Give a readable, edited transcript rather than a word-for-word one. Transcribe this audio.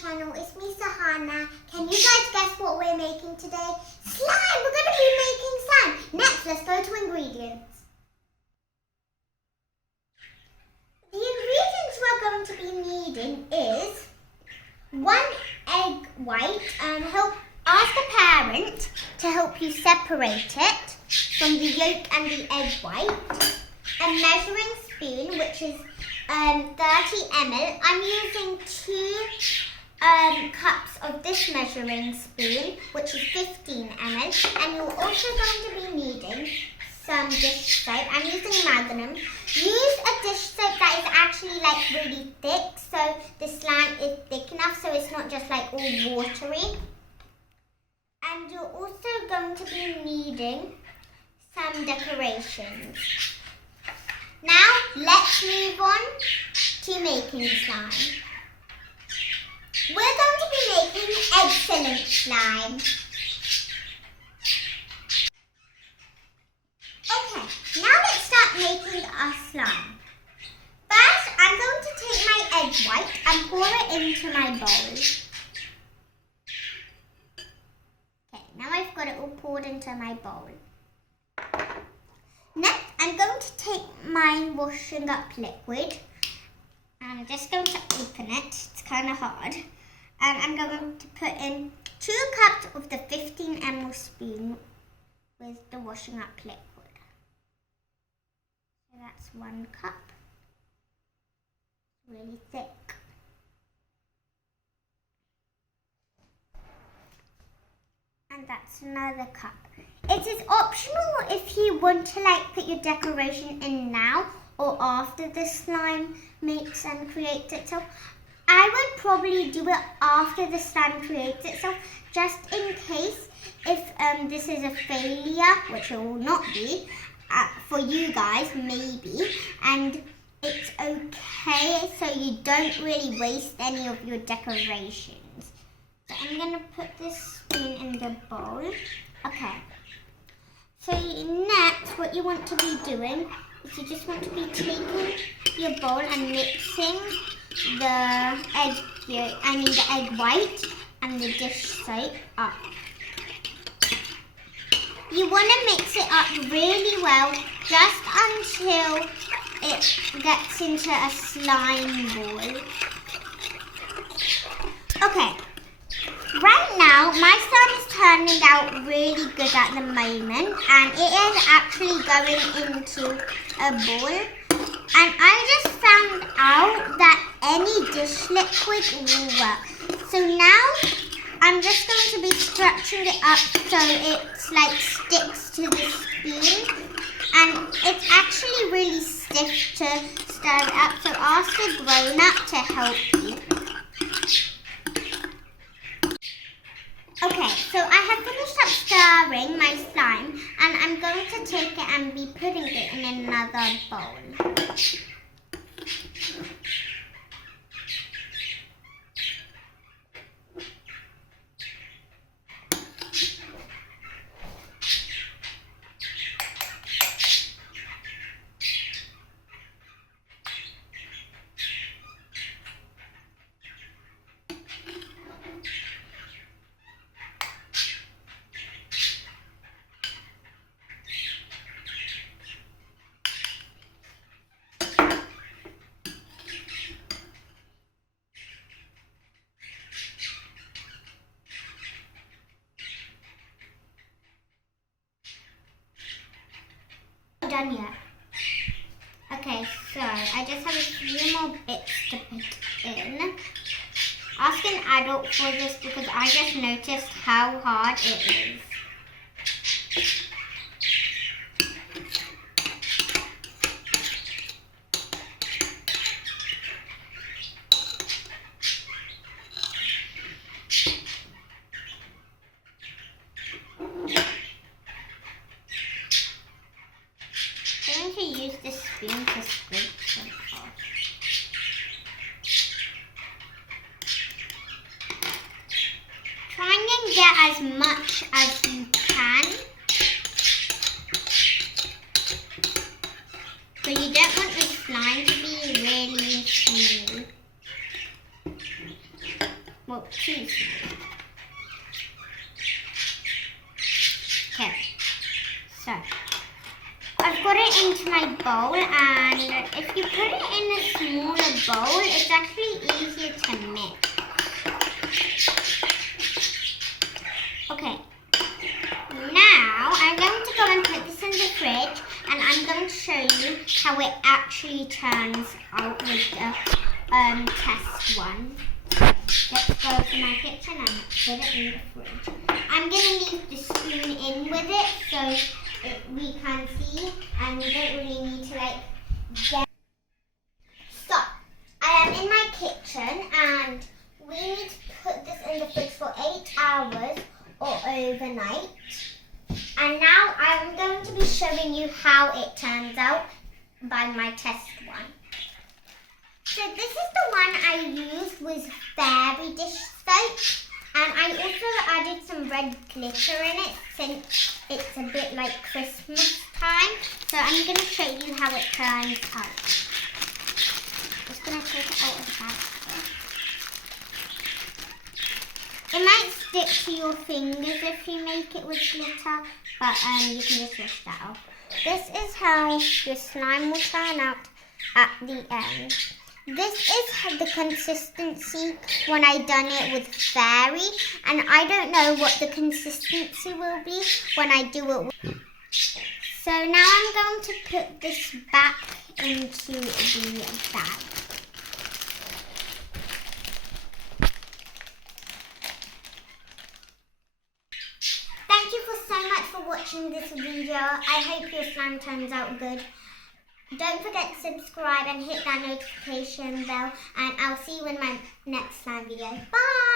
channel. It's me, Sahana. Can you guys guess what we're making today? Slime! We're going to be making slime. Next, let's go to ingredients. The ingredients we're going to be needing is 1 egg white. Ask a parent to help you separate it from the yolk and the egg white. A measuring spoon, which is 30 ml. I'm using 2 cups of this measuring spoon, which is 15 ml. And you're also going to be needing some dish soap. I'm using Magnum. Use a dish soap that is actually like really thick, so the slime is thick enough so it's not just like all watery. And you're also going to be needing some decorations. Now, let's move on to making slime. We're going to be making excellent slime. Okay, now let's start making our slime. First, I'm going to take my egg white and pour it into my bowl. Okay, now I've got it all poured into my bowl. Next, I'm going to take my washing up liquid and I'm just going to open it. It's kind of hard. And I'm going to put in 2 cups of the 15 ml spoon with the washing up liquid. So that's 1 cup. Really thick. And that's another cup. It is optional if you want to like put your decoration in now or after the slime makes and creates itself. I would probably do it after the slime creates itself, just in case if this is a failure, which it will not be, for you guys maybe, and it's okay so you don't really waste any of your decorations. So I'm going to put this spoon in the bowl. Okay. So next, what you want to be doing is you just want to be taking your bowl and mixing the egg white and the dish soap up. You want to mix it up really well just until it gets into a slime ball. Okay. Right now, my slime is turning out really good at the moment, and it is actually going into a ball. And I just found out that any dish liquid will work. So now, I'm just going to be stretching it up so it's like sticks to the spoon. And it's actually really stiff to stir it up, so ask a grown-up to help you. Okay, so I have finished up stirring my slime and I'm going to take it and be putting it in another bowl. Done yet. Okay, so I just have a few more bits to put in. Ask an adult for this because I just noticed how hard it is. I'm going to use this spoon to scrape some off. Try and get as much as you can. But you don't want the slime to be really smooth. Well, bowl, it's actually easier to mix. Okay, now I'm going to go and put this in the fridge, and I'm going to show you how it actually turns out with the test one. Let's go to my kitchen and put it in the fridge. I'm going to leave the spoon in with it so we can see, and we don't really need to like get. So, I am in my kitchen and we need to put this in the fridge for 8 hours or overnight. And now I'm going to be showing you how it turns out by my test one. So this is the one I used with fairy dish soap, and I also added some red glitter in it since it's a bit like Christmas time. So I'm going to show you how it turns out. Just going to take it out of the bag. It might stick to your fingers if you make it with glitter, but you can just wash that off. This is how your slime will turn out at the end. This is the consistency when I done it with fairy, and I don't know what the consistency will be when I do it with. So now I'm going to put this back into the bag. Thank you so much for watching this video. I hope your slime turns out good. Don't forget to subscribe and hit that notification bell, and I'll see you in my next slime video. Bye!